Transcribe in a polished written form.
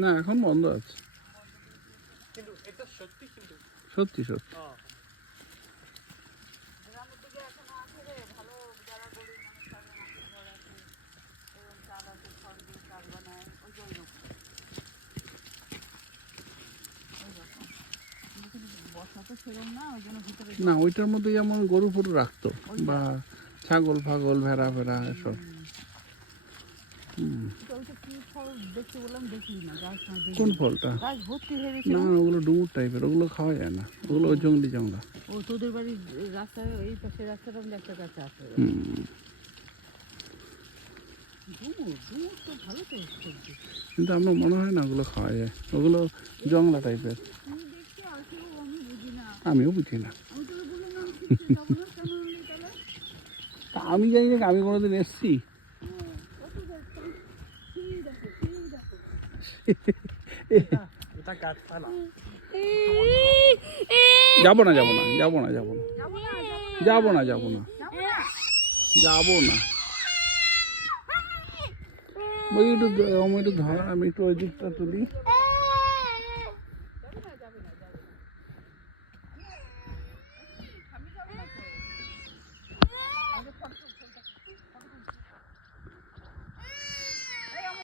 না এখন বন্ধ আছে, সত্যি সত্যি। না ওইটার মধ্যে যেমন গরু ফরু রাখতো বা ছাগল ফাগল ভেড়া ফেড়া এসব। কোন ফলটা? না ওগুলো ডুমুর টাইপের, ওগুলো খাওয়া যায় না, ওগুলো জঙ্গলি জঙ্গলা। ও তোদের বাড়ির রাস্তায় এই পাশে রাস্তাটা একটা গাছ আছে। কিন্তু আমার মনে হয় না ওগুলো খাওয়া যায়, ওগুলো জংলা টাইপের। আমিও বুঝি না। আমি জানি না, আমি কোনোদিন এসছি? যাবো না যাবো না যাবো না যাবো না যাবো না যাবো না যাবো না। ওই একটু আমি একটু ধর, আমি একটু ওই দিকটা তুলি।